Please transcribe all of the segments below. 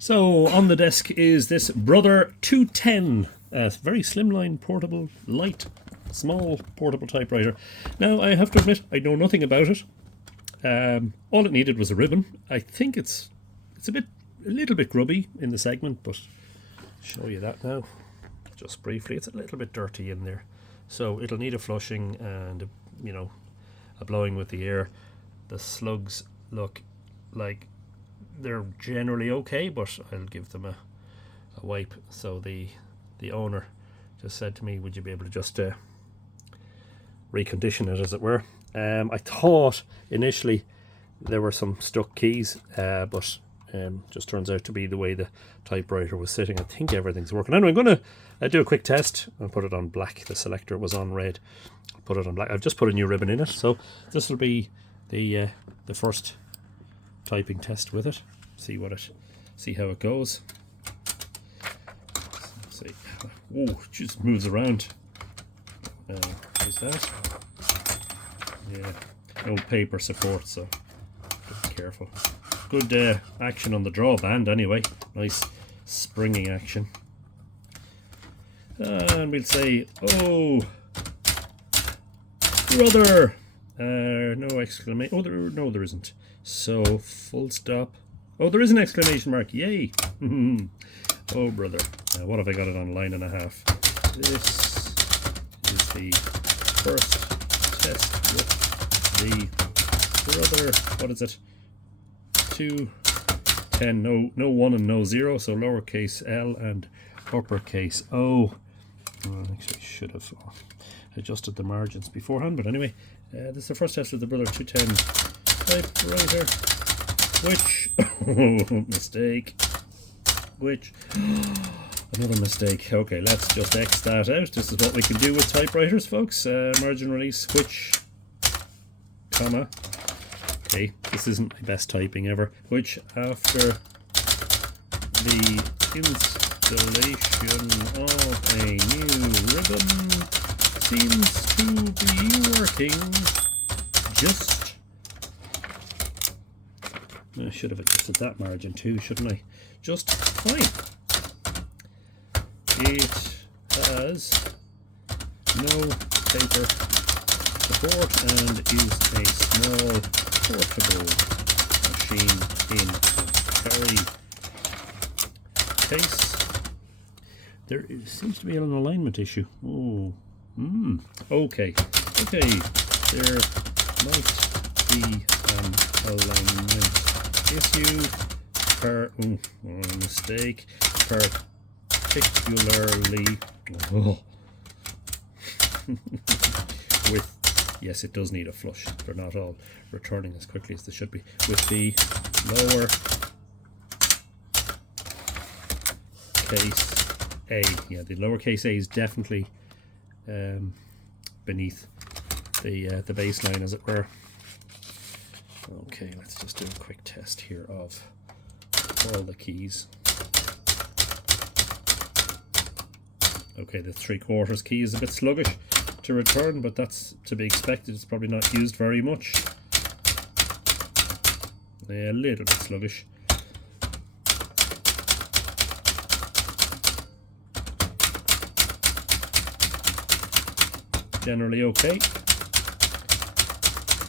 So on the desk is this Brother 210, a very slimline, portable, light, small portable typewriter. Now I have to admit I know nothing about it. All it needed was a ribbon. I think it's a little bit grubby in the segment, but I'll show you that now. Just briefly, it's a little bit dirty in there, so it'll need a flushing and a blowing with the air. The slugs look like they're generally okay, but I'll give them a wipe. So the owner just said to me, would you be able to just recondition it, as it were. I thought initially there were some stuck keys, but just turns out to be the way the typewriter was sitting. I think everything's working. Anyway, I'm going to do a quick test. I'll put it on black. The selector was on red. I'll put it on black. I've just put a new ribbon in it, so this will be the first typing test with it. See how it goes. See. Oh, it just moves around. Is that? Yeah, no paper support, so be careful. Good action on the drawband anyway. Nice springing action. And we'll say, oh, brother! No exclamation. Oh, no, there isn't. So, full stop. Oh, there is an exclamation mark. Yay! Oh, brother. What have I got it on? Line and a half. This is the first test with the Brother. What is it? 210. No 1 and no 0. So lowercase l and uppercase o. Actually, I should have adjusted the margins beforehand. But anyway, this is the first test with the Brother 210 typewriter. Which mistake. Which another mistake. Okay, let's just X that out. This is what we can do with typewriters, folks. Margin release, which, comma. Okay, this isn't my best typing ever. Which, after the installation of a new ribbon, seems to be working just. I should have adjusted that margin too, shouldn't I? Just fine. It has no paper support and is a small portable machine in a carry case. There seems to be an alignment issue. Oh, okay. There might be an alignment issue mistake, particularly with, yes, it does need a flush. They're not all returning as quickly as they should be. With the lower case a, yeah, the lowercase a is definitely beneath the baseline, as it were. Okay, let's just do a quick test here of all the keys. Okay, the 3/4 key is a bit sluggish to return, but that's to be expected. It's probably not used very much. Yeah, a little bit sluggish. Generally okay.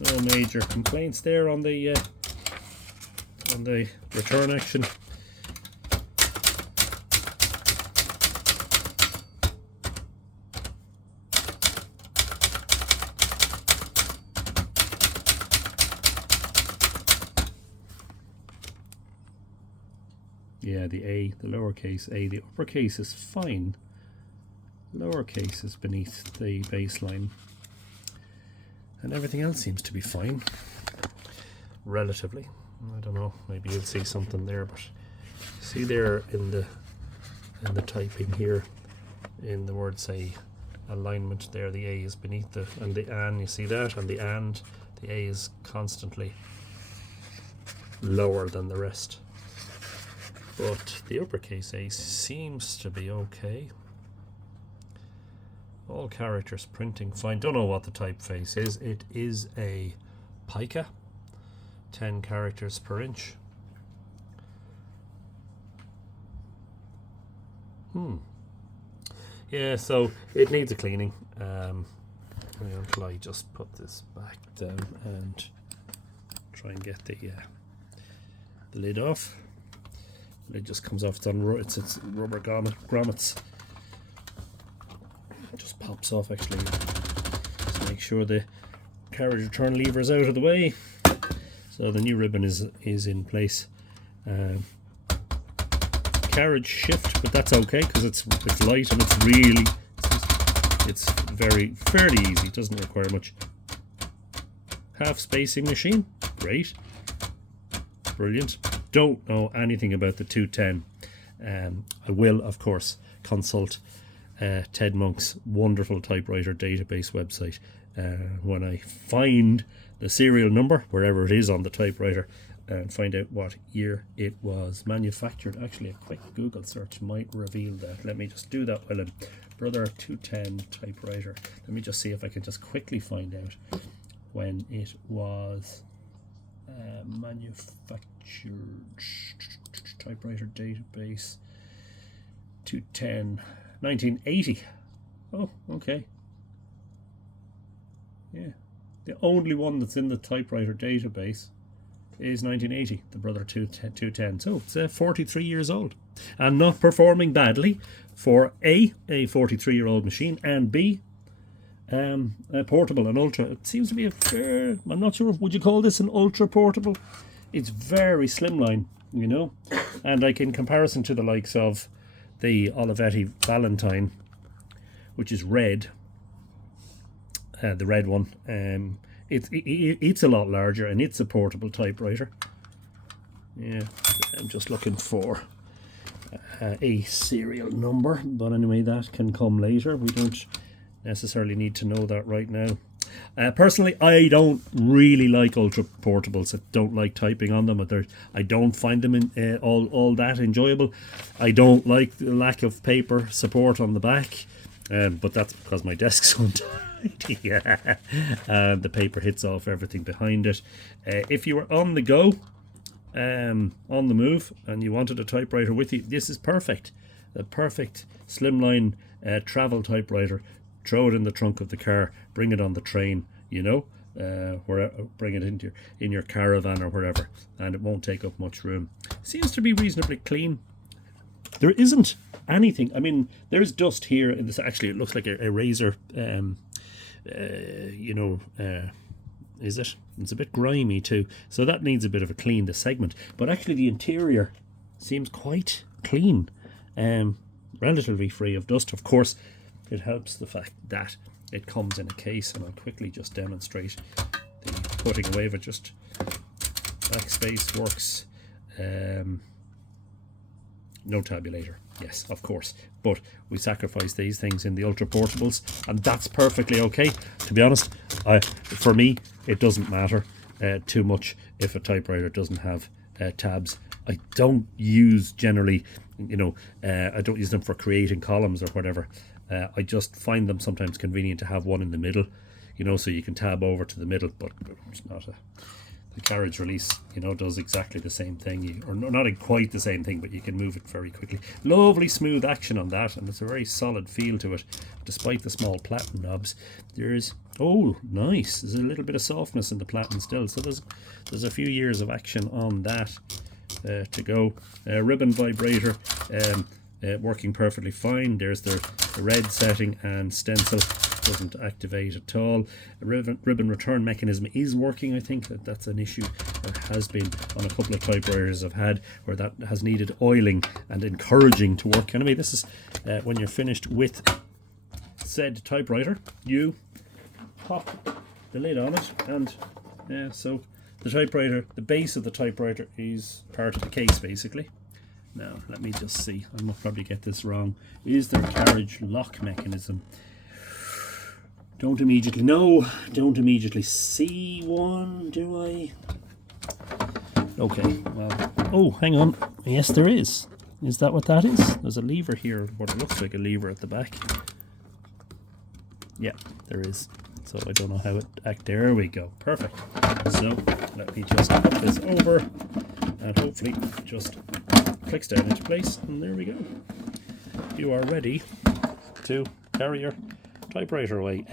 No major complaints there on the return action. Yeah, the lowercase a, the uppercase is fine. Lowercase is beneath the baseline. And everything else seems to be fine, relatively. I don't know, maybe you'll see something there, but see there in the typing here, in the word say alignment there, the A is beneath the, and the an, you see that, and the A is constantly lower than the rest. But the uppercase A seems to be okay. All characters printing fine. Don't know what the typeface is. It is a pica, 10 characters per inch. Yeah, so it needs a cleaning. Until I just put this back down and try and get the lid off. The lid just comes off. It's rubber grommets. It just pops off actually. So make sure the carriage return lever is out of the way. So the new ribbon is in place. Carriage shift, but that's okay because it's light and it's fairly easy. It doesn't require much. Half spacing machine, great, brilliant. Don't know anything about the 210. I will of course consult Ted Monk's wonderful typewriter database website when I find the serial number wherever it is on the typewriter and find out what year it was manufactured. Actually, a quick Google search might reveal that. Let me just do that while I'm Brother 210 typewriter. Let me just see if I can just quickly find out when it was manufactured. Typewriter database 210 1980. Oh, okay. Yeah, the only one that's in the typewriter database is 1980, the Brother 210. So it's 43 years old and not performing badly for a 43-year-old machine, and B, portable and ultra. It seems to be a fair, I'm not sure, would you call this an ultra portable? It's very slimline, you know, and like in comparison to the likes of the Olivetti Valentine, which is red, the red one, it's a lot larger and it's a portable typewriter. Yeah, I'm just looking for a serial number, but anyway, that can come later. We don't necessarily need to know that right now. Personally, I don't really like ultra portables. I don't like typing on them. I don't find them all that enjoyable. I don't like the lack of paper support on the back, but that's because my desk's untidy. Yeah. The paper hits off everything behind it. If you were on the go, on the move, and you wanted a typewriter with you, this is perfect. A perfect slimline travel typewriter. Throw it in the trunk of the car, bring it on the train, you know, bring it in your caravan or wherever, and it won't take up much room. Seems to be reasonably clean. There isn't anything. I mean, there's dust here in this. Actually, it looks like a razor. You know, is it? It's a bit grimy too, so that needs a bit of a clean, the segment. But actually, the interior seems quite clean, relatively free of dust. Of course, it helps the fact that it comes in a case, and I'll quickly just demonstrate the putting away of it. Just backspace works. No tabulator, yes, of course, but we sacrifice these things in the ultra portables, and that's perfectly okay. To be honest, for me, it doesn't matter too much if a typewriter doesn't have tabs. I don't use generally, you know, I don't use them for creating columns or whatever. I just find them sometimes convenient to have one in the middle, you know, so you can tab over to the middle, but it's not the carriage release, you know, does exactly the same thing, or not quite the same thing, but you can move it very quickly. Lovely smooth action on that, and it's a very solid feel to it, despite the small platen knobs. There's, oh, nice, there's a little bit of softness in the platen still, so there's a few years of action on that to go. Ribbon vibrator, working perfectly fine. There's the red setting, and stencil doesn't activate at all. A ribbon return mechanism is working. I think that's an issue that has been on a couple of typewriters I've had, where that has needed oiling and encouraging to work. Anyway, this is when you're finished with said typewriter, you pop the lid on it, and so the typewriter, the base of the typewriter is part of the case basically. Now, let me just see. I must probably get this wrong. Is there a carriage lock mechanism? Don't immediately see one, do I? Okay, well, oh, hang on. Yes, there is. Is that what that is? There's a lever here, what it looks like a lever at the back. Yeah, there is. So I don't know how it acts. There we go. Perfect. So let me just put this over, and hopefully just clicks down into place, and there we go. you are ready to carry your typewriter away.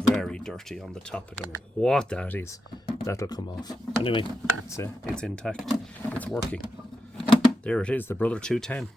Very dirty on the top. I don't know what that is. That'll come off. Anyway, it's intact. It's working. There it is, the Brother 210.